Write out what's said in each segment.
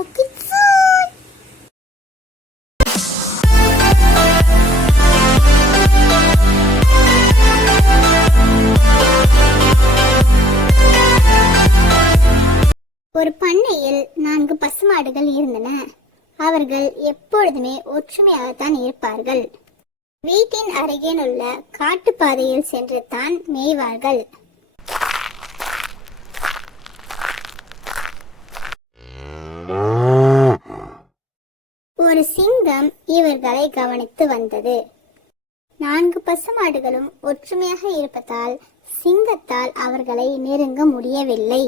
Talk it soon. ஒரு பண்ணையில் 4 பசுமாடுகள் இருந்தன. அவர்கள் எப்பொழுதுமே ஒற்றுமையாகத்தான் இருப்பார்கள். வீட்டின் அருகில் உள்ள காட்டுப்பாதையில் சென்று தான் மேய்வார்கள். ஒரு சிங்கம் இவர்களை கவனித்து வந்தது. 4 பசுமாடுகளும் ஒற்றுமையாக இருப்பதால் சிங்கத்தால் அவர்களை நெருங்க முடியவில்லை.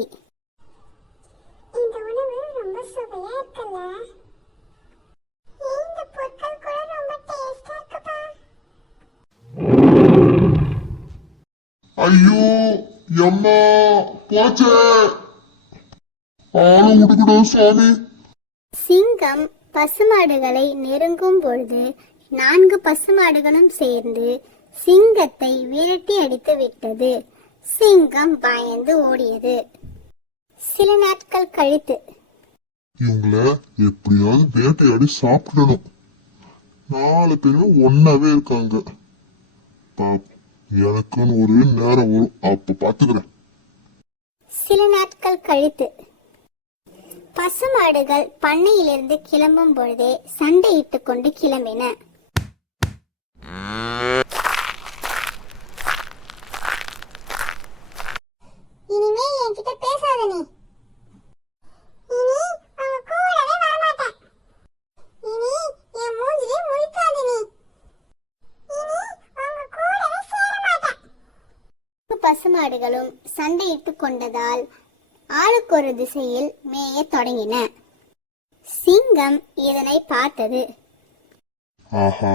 இந்த உணவு ரொம்ப சுவையா இருக்குல்ல. இந்த பொருட்கள் கூட ரொம்ப டேஸ்டா இருக்குப்பா. ஐயோ அம்மா போச்சே, ஆளு விடுங்கடா சாமி. சிங்கம் பசுமாடுகளை நெருங்கும் பொழுது 4 பசுமாடுகளும் சேர்ந்து சிங்கத்தை விரட்டி அடித்து விட்டது. சிங்கம் பயந்து ஓடியது. சில நாட்கள் கழித்து இவங்கள எப்படியாவது வேட்டையாடி சாப்பிடணும். 4 பேரும் ஒன்னாவே இருக்காங்க. எனக்குன்னு ஒரு நேரம் வரும், அப்ப பாத்துக்கிறேன். சில நாட்கள் கழித்து பசுமாடுகள் பண்ணையிலிருந்து கிளம்பும் பொழுதே சண்டையிட்டுக் கொண்டு கிளம்பின. இனிமே என்கிட்ட பேசாத நீ. இனி அவங்க கூடவே வரமாட்டேன். இனி என் மூஞ்சிலே முழிக்காத நீ. இனி அவங்க கூடவே சேர மாட்டேன். பசுமாடுகளும் சண்டையிட்டுக் கொண்டதால் ஆளுக்கு ஒரு திசையில் மேய தொடங்கின. சிங்கம் இதனை பார்த்தது. ஆஹா,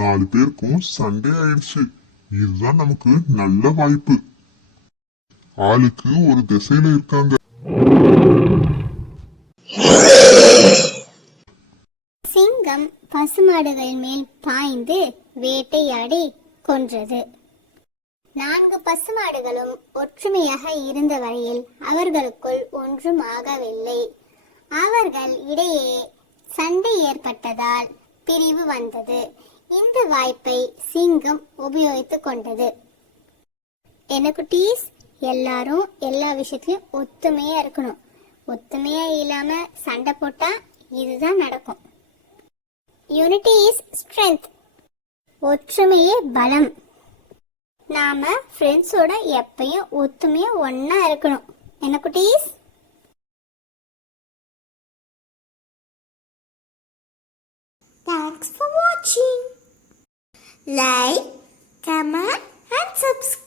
4 பேருக்கும் சண்டை ஆயிடுச்சு. இதுதான் நமக்கு நல்ல வாய்ப்பு. ஆளுக்கு ஒரு திசையில இருக்காங்க. சிங்கம் பசுமாடுகளின் மேல் பாய்ந்து வேட்டையாடி கொன்றது. 4 பசுமாடுகளும் ஒற்றுமையாக இருந்த வரையில் அவர்களுக்குள் ஒன்றும் ஆகவில்லை. அவர்கள் இடையே சண்டை ஏற்பட்டதால் பிரிவு வந்தது. இந்த வாய்ப்பை சிங்கம் உபயோகித்துக் கொண்டது. என்ன குட்டீஸ், எல்லாரும் எல்லா விஷயத்திலும் ஒத்துமையா இருக்கணும். ஒத்துமையா இல்லாம சண்டை போட்டா இதுதான் நடக்கும். Unity is strength. ஒற்றுமையே பலம். நாம ஃப்ரெண்ட்ஸோட எப்பயும் ஒத்துமையா ஒன்னா இருக்கணும். என்ன குட்டீஸ்? Thanks for watching. Like, comment and subscribe.